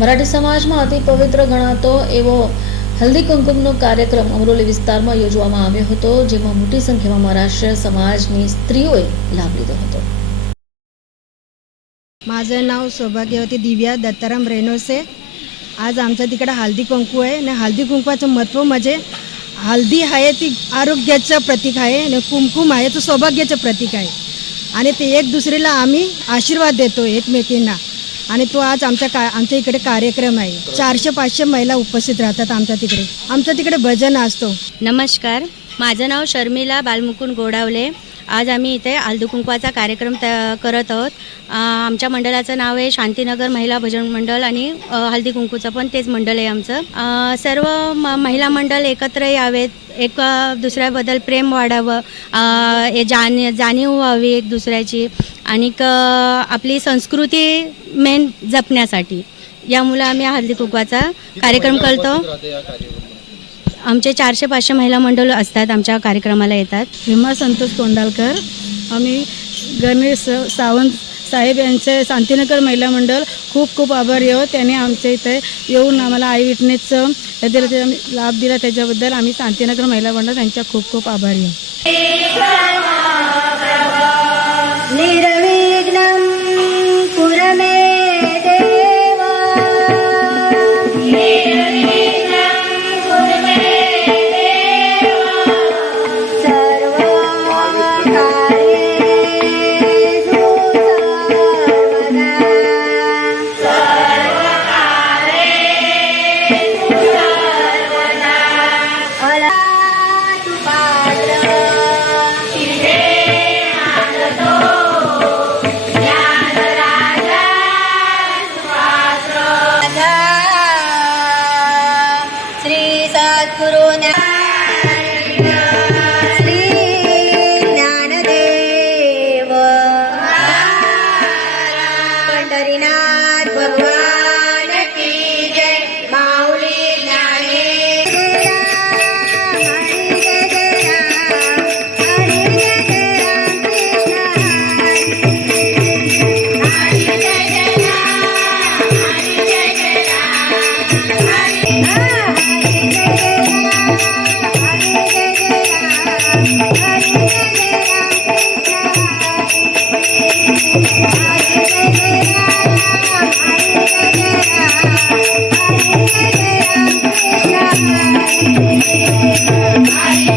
મરાઠી સમાજમાં અતિ પવિત્ર ગણાતો એવો હલ્દી કુમકુમનો કાર્યક્રમ અમરોલી વિસ્તારમાં યોજવામાં આવ્યો હતો, જેમાં મોટી સંખ્યામાં મહારાષ્ટ્ર સમાજની સ્ત્રીઓએ લાભ લીધો હતો. माझं नाव सौभाग्यवती दिव्या दत्ताराम रेणोसे. आज आमच्या तिकडे हळदी कुंकू आहे आणि हळदी कुंकवाचं महत्त्व म्हणजे हळदी आहे ती आरोग्याचं प्रतीक आहे आणि कुंकुम आहे तो सौभाग्याचं प्रतीक आहे आणि ते एक दुसरीला आम्ही आशीर्वाद देतो एकमेकींना. आणि तो आज आमच्या इकडे कार्यक्रम आहे. 400-500 महिला उपस्थित राहतात आमच्या तिकडे भजन असतो. नमस्कार, माझं नाव शर्मिला बालमुकुंद गोडावले. आज आम्ही इथे हळदी कुंकवाचा कार्यक्रम करत आहोत. आमच्या मंडळाचं नाव आहे शांतीनगर महिला भजन मंडळ आणि हळदी कुंकूचं पण तेच मंडळ आहे आमचं. सर्व महिला मंडळ एकत्र यावेत, एक दुसऱ्याबद्दल प्रेम वाढावं, जाणीव व्हावी एक दुसऱ्याची आणि आपली संस्कृती मेन जपण्यासाठी यामुळे आम्ही हळदी कुंकवाचा कार्यक्रम करतो. आमचे 400-500 महिला मंडळ असतात, आमच्या कार्यक्रमाला येतात. हेमा संतोष तोंडालकर. आम्ही गणेश सावंत साहेब यांचे शांतीनगर महिला मंडळ खूप आभारी आहोत. त्यांनी आमच्या इथे येऊन आम्हाला आय विटनेसचं लाभ दिला, त्याच्याबद्दल आम्ही शांतीनगर महिला मंडळ त्यांच्या खूप आभारी आहोत. पंढरीनाथ भगवान